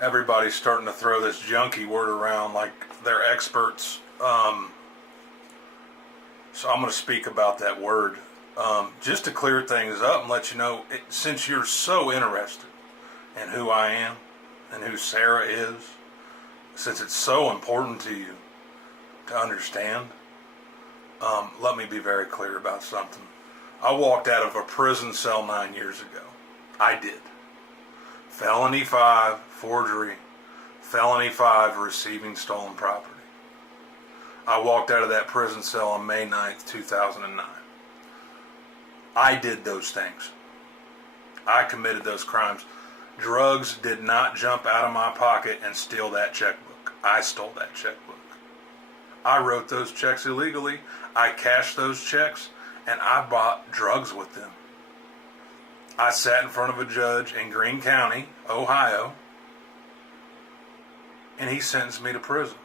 everybody's starting to throw this junkie word around like they're experts. So I'm going to speak about that word just to clear things up and let you know, since you're so interested in who I am and who Sara is, since it's so important to you to understand, let me be very clear about something. I walked out of a prison cell 9 years ago. I did. Felony 5, forgery. Felony 5, receiving stolen property. I walked out of that prison cell on May 9th, 2009. I did those things. I committed those crimes. Drugs did not jump out of my pocket and steal that checkbook. I stole that checkbook. I wrote those checks illegally. I cashed those checks, and I bought drugs with them. I sat in front of a judge in Greene County, Ohio, and he sentenced me to prison.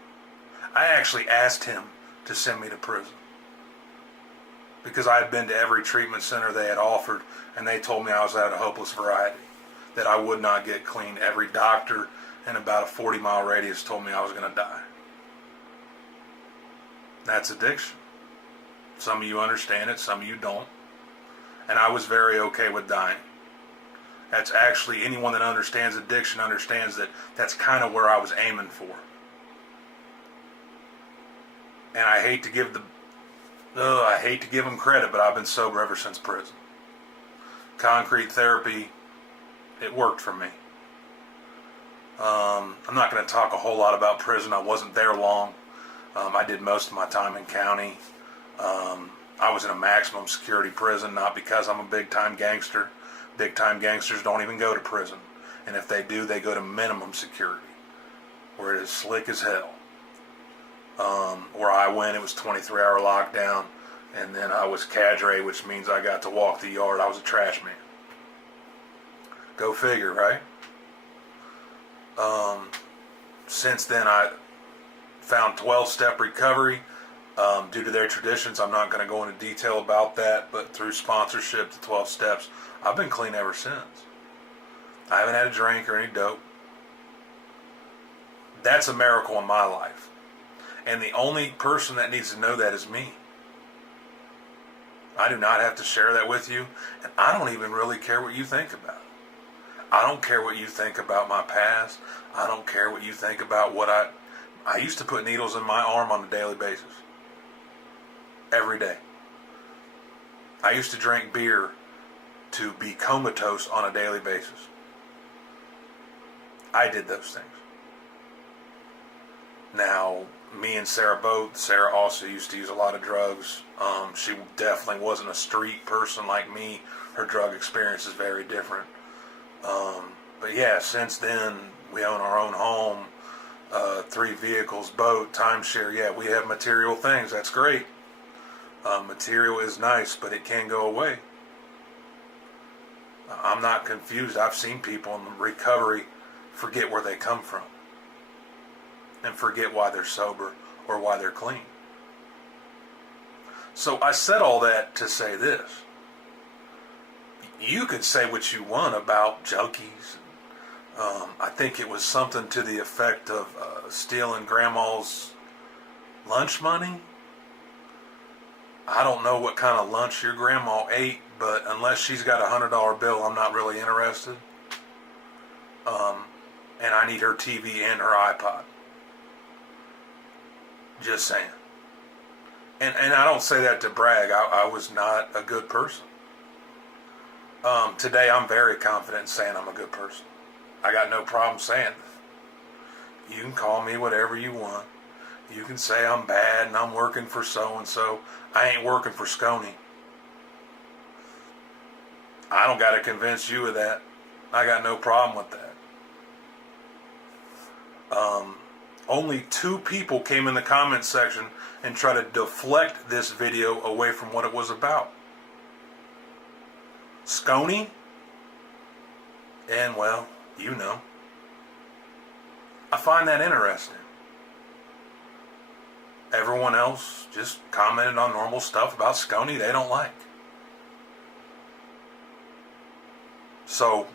I actually asked him to send me to prison because I had been to every treatment center they had offered, and they told me I was at a hopeless variety, that I would not get clean. Every doctor in about a 40-mile radius told me I was going to die. That's addiction. Some of you understand it, some of you don't. And I was very okay with dying. That's actually, anyone that understands addiction understands that that's kind of where I was aiming for. And I hate to give them credit, but I've been sober ever since prison. Concrete therapy, it worked for me. I'm not going to talk a whole lot about prison. I wasn't there long. I did most of my time in county. I was in a maximum security prison, not because I'm a big-time gangster. Big-time gangsters don't even go to prison. And if they do, they go to minimum security, where it is slick as hell. Where I went, it was 23-hour lockdown, and then I was cadre, which means I got to walk the yard. I was a trash man. Go figure, right? Since then, I found 12-step recovery. Due to their traditions, I'm not going to go into detail about that, but through sponsorship to 12 Steps, I've been clean ever since. I haven't had a drink or any dope. That's a miracle in my life. And the only person that needs to know that is me. I do not have to share that with you, and I don't even really care what you think about it. I don't care what you think about my past. I don't care what you think about what I used to put needles in my arm on a daily basis. Every day. I used to drink beer to be comatose on a daily basis. I did those things. Now, me and Sara both. Sara also used to use a lot of drugs. She definitely wasn't a street person like me. Her drug experience is very different. But yeah, since then, we own our own home, 3 vehicles, boat, timeshare. Yeah, we have material things. That's great. Material is nice, but it can go away. I'm not confused. I've seen people in recovery forget where they come from and forget why they're sober or why they're clean. So I said all that to say this. You can say what you want about junkies. I think it was something to the effect of stealing grandma's lunch money. I don't know what kind of lunch your grandma ate, but unless she's got a $100 bill, I'm not really interested. And I need her TV and her iPod. Just saying. And I don't say that to brag. I was not a good person. Today I'm very confident in saying I'm a good person. I got no problem saying that. You can call me whatever you want. You can say I'm bad and I'm working for so-and-so. I ain't working for Sconey. I don't got to convince you of that. I got no problem with that. Only 2 people came in the comments section and tried to deflect this video away from what it was about. Sconey, and well, you know. I find that interesting. Everyone else just commented on normal stuff about Sconey they don't like. So,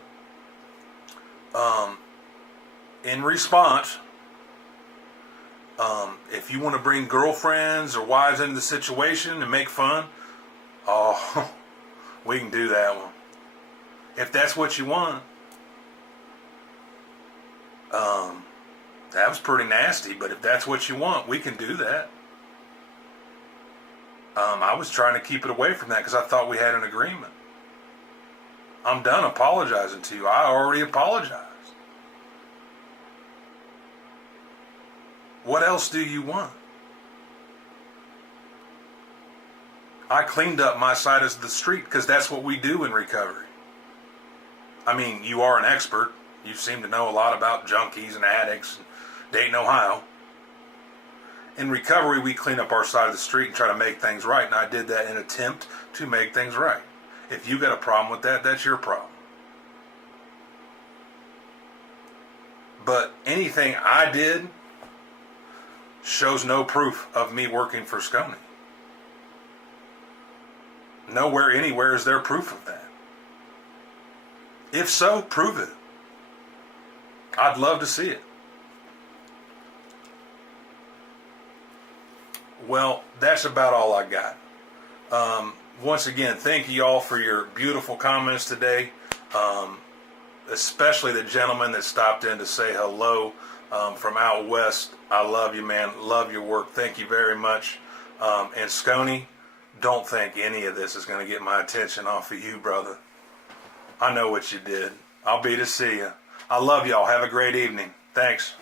in response, if you want to bring girlfriends or wives into the situation and make fun, oh, we can do that one. If that's what you want. That was pretty nasty, but if that's what you want, we can do that. I was trying to keep it away from that because I thought we had an agreement. I'm done apologizing to you. I already apologized. What else do you want? I cleaned up my side of the street because that's what we do in recovery. I mean, you are an expert. You seem to know a lot about junkies and addicts in Dayton, Ohio. In recovery, we clean up our side of the street and try to make things right, and I did that in an attempt to make things right. If you got a problem with that, that's your problem. But anything I did shows no proof of me working for Sconey. Nowhere, anywhere is there proof of that. If so, prove it. I'd love to see it. Well, that's about all I got. Once again, thank you all for your beautiful comments today. Especially the gentleman that stopped in to say hello from out west. I love you, man. Love your work. Thank you very much. And Sconey, don't think any of this is going to get my attention off of you, brother. I know what you did. I'll be to see you. I love y'all. Have a great evening. Thanks.